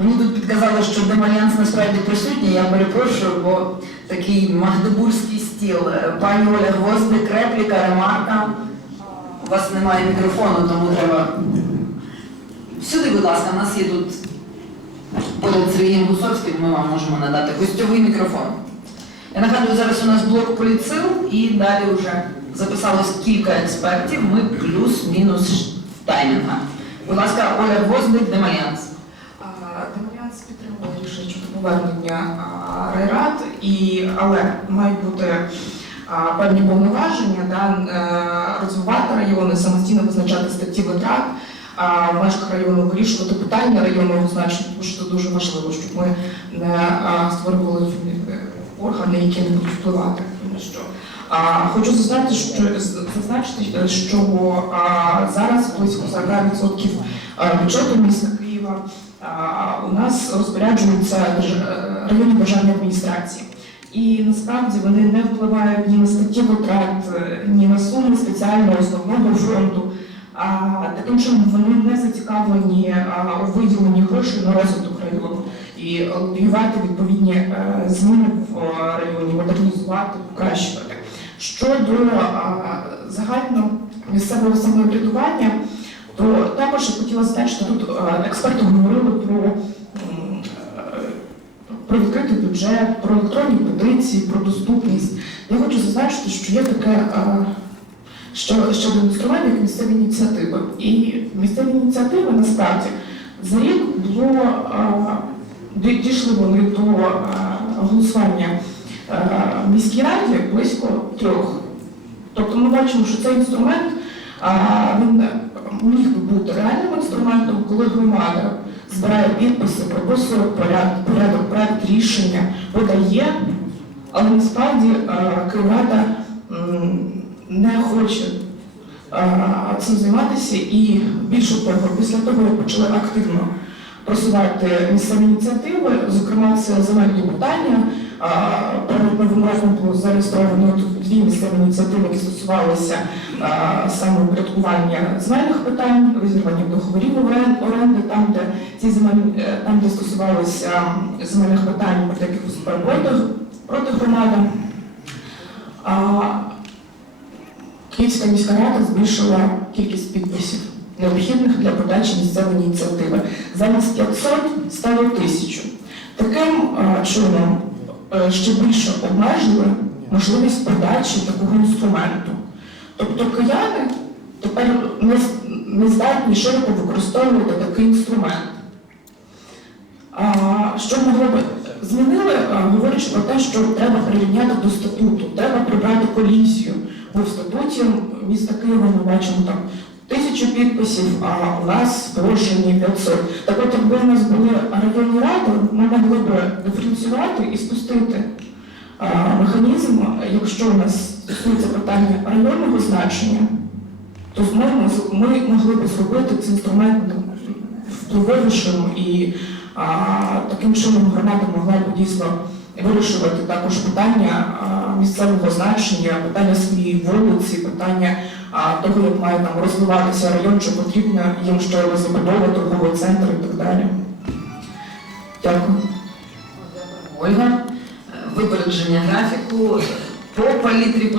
Мені тут підказали, що Демальянс насправді присутній, я перепрошую, бо такий магдебурзький стіл. Е, Пані Оля Гвоздик, репліка, ремарка. У вас немає мікрофону, тому треба. Сюди, будь ласка, у нас є тут поряд Сергієм Гусовським, ми вам можемо надати гостьовий мікрофон. Я нагадую, зараз у нас блок поліцил і далі вже записалось кілька експертів. Ми плюс-мінус таймінга. Будь ласка, Оля Гвоздик, Демальянс. Демаріанс підтримує рішення повернення райрад, і, але мають бути певні повноваження, да, е, розвивати райони, самостійно визначати статті витрат, в межах району вирішувати питання районного значення, тому що це дуже важливо, щоб ми не створювали е, органи, які не будуть впливати що. Хочу зазначити, що, зазначити, що зараз близько 40% а, бюджету міста Києва у нас розпоряджуються районні державні адміністрації. І насправді вони не впливають ні на статті витрат, ні на суми спеціального основного фонду. А таким чином вони не зацікавлені у виділенні грошей на розвиток району і лобіювати відповідні е, зміни в районі, модернізувати, покращувати. Щодо а, загального місцевого самоврядування, то також я хотіла зазначити, тут е, експерти говорили про, е, про відкритий бюджет, про електронні петиції, про доступність. Я хочу зазначити, що є таке е, що, щодо інструментів, як місцеві ініціативи. І місцеві ініціативи насправді за рік було е, дійшли вони до е, голосування е, в міській раді близько трьох. Тобто ми бачимо, що цей інструмент він коли громада збирає підписи, прописує порядок, проект рішення, подає, але насправді а, не хоче цим займатися і більше того, після того, як почали активно просувати місцеві ініціативи, зокрема це земельні питання. Було зареєстровано тут дві місцеві ініціативи, які стосувалися саме упорядкування земельних питань, розірвання договорів оренди, там, де ці земельні, е, там, де стосувалися земельних питань проти якихось проти, проти громади. Київська міська рада збільшила кількість підписів, необхідних для подачі місцевої ініціативи. Замість 500 стало 1000. Таким чином ще більше обмежили можливість подачі такого інструменту. Тобто кияни тепер не, здатні широко використовувати такий інструмент. Що могло би змінили, говорячи про те, що треба прирівняти до статуту, треба прибрати колізію. Бо в статуті міста Києва ми бачимо там тисячу підписів, а у нас положені 500. Так от, якби у нас були районні спустити а, механізм, якщо у нас стосується питання районного значення, то ми, ми могли б зробити цей інструмент впливовішим і а, таким чином громада могла б дійсно вирішувати також питання а, місцевого значення, питання своєї вулиці, питання а, того, як має там розвиватися район, чи потрібно їм що забудова, торговий центр і так далі. Е, графіку по палітрі політики.